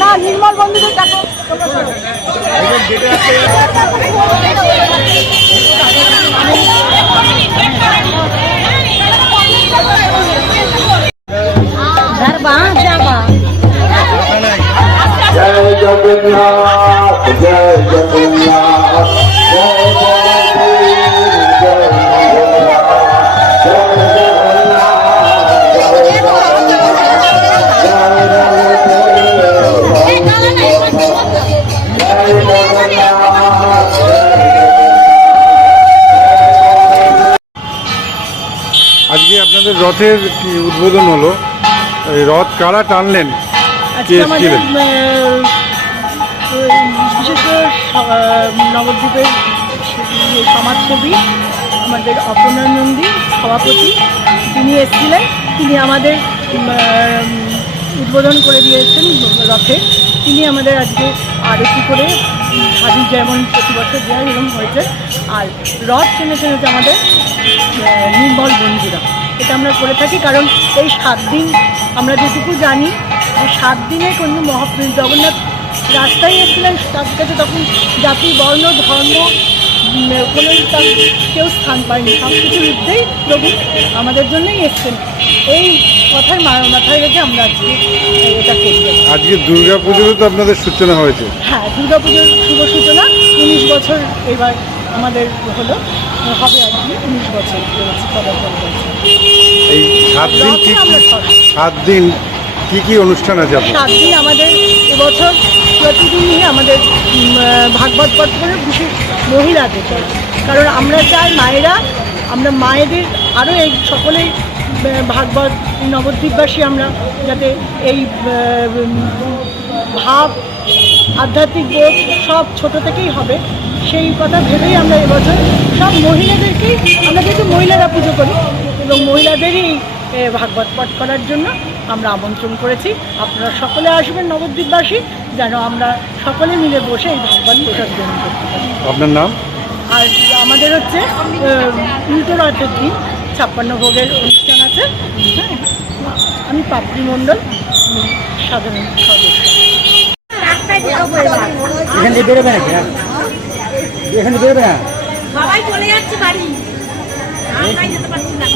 না নির্মল বন্ধুদের দেখো जय जगन्नाथ जय जगन्नाथ जय আজকে আপনাদের রথের কি উদ্বোধন হলো, এই রথ কারা টানলেন? বিশেষ করে নবদ্বীপের সমাজসেবী আমাদের অপর্ণা নন্দী সভাপতি, তিনি এসেছিলেন। তিনি আমাদের উদ্বোধন করে দিয়েছেন রথে। তিনি আমাদের আজকে আরতি করে হাজির যেমন প্রতি বছর দেওয়া এরকম হয়েছে। আর রথ টেনেছে আমাদের নির্মল বন্ধুরা। এটা আমরা করে থাকি কারণ এই 7 দিন আমরা যেটুকু জানি, এই 7 দিনে কোনো মহাপ্রভু জগন্নাথ রাস্তায় এসেছিলেন, তার কাছে তখন জাতি বর্ণ ধর্ম কোনো কেউ স্থান পায়নি। সব কিছুর ঊর্ধ্বেই প্রভু আমাদের জন্যই এসছেন। এই কথার মাথায় রেখে আমরা আজকে এটা করি। আজকে দুর্গা পুজোরও তো আপনাদের সূচনা হয়েছে। হ্যাঁ, দুর্গা পুজোর শুভ সূচনা। 19 বছর এবার আমাদের হলো, হবে আর কি 19 বছর এই 7 দিন কি কি অনুষ্ঠান আছে? 7 দিন আমাদের এবছর প্রতিদিনই আমাদের ভাগবত পাঠ করে বিশেষ মহিলাদের, কারণ আমরা চাই মায়েরা, আমরা মায়েদের আরও এই সকলেই ভাগবত নবদ্বীপবাসী আমরা যাতে এই ভাব আধ্যাত্মিক বোধ সব ছোট থেকেই হবে, সেই কথা ভেবেই আমরা এবছর সব মহিলাদেরকেই, আমরা যেহেতু মহিলারা পুজো করি এবং মহিলাদেরই ভাগবত পাঠ করার জন্য আমরা আমন্ত্রণ করেছি। আপনারা সকলে আসবেন নবদ্বীপবাসী, যেন আমরা সকলে মিলে বসে এই ভাগবত প্রসাদ গ্রহণ করতে পারি। আপনার নাম? আর আমাদের হচ্ছে উল্টো রথের দিন 56 ভোগের অনুষ্ঠান আছে। আমি পাপড়ি মণ্ডল, সাধারণ সদস্য। এখানে বেরোবে না, এখানে বেরোবে না, সবাই চলে যাচ্ছে বাড়ি, যেতে পারছি না।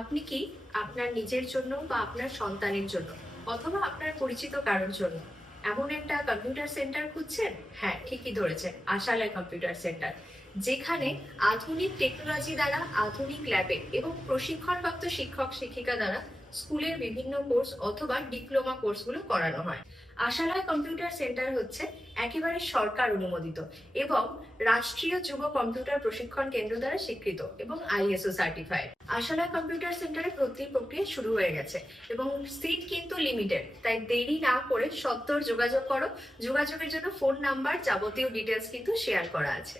আপনি কি আপনার নিজের জন্য বা আপনার সন্তানের জন্য অথবা আপনার পরিচিত কারোর জন্য এমন একটা কম্পিউটার সেন্টার খুঁজছেন? হ্যাঁ, ঠিকই ধরেছেন, আশালয় কম্পিউটার সেন্টার, যেখানে আধুনিক টেকনোলজি দ্বারা আধুনিক ল্যাবে এবং প্রশিক্ষণপ্রাপ্ত শিক্ষক শিক্ষিকা দ্বারা স্কুলের বিভিন্ন কোর্স অথবা ডিপ্লোমা কোর্সগুলো করানো হয়। আশালয় কম্পিউটার সেন্টার হচ্ছে একেবারে সরকার অনুমোদিত এবং রাষ্ট্রীয় যুব কম্পিউটার প্রশিক্ষণ কেন্দ্র দ্বারা স্বীকৃত এবং ISO সার্টিফাইড। আশালয় কম্পিউটার সেন্টারে ভর্তির প্রক্রিয়া শুরু হয়ে গেছে এবং সিট কিন্তু লিমিটেড, তাই দেরি না করে সত্বর যোগাযোগ করো। যোগাযোগের জন্য ফোন নাম্বার, যাবতীয় ডিটেলস কিন্তু শেয়ার করা আছে।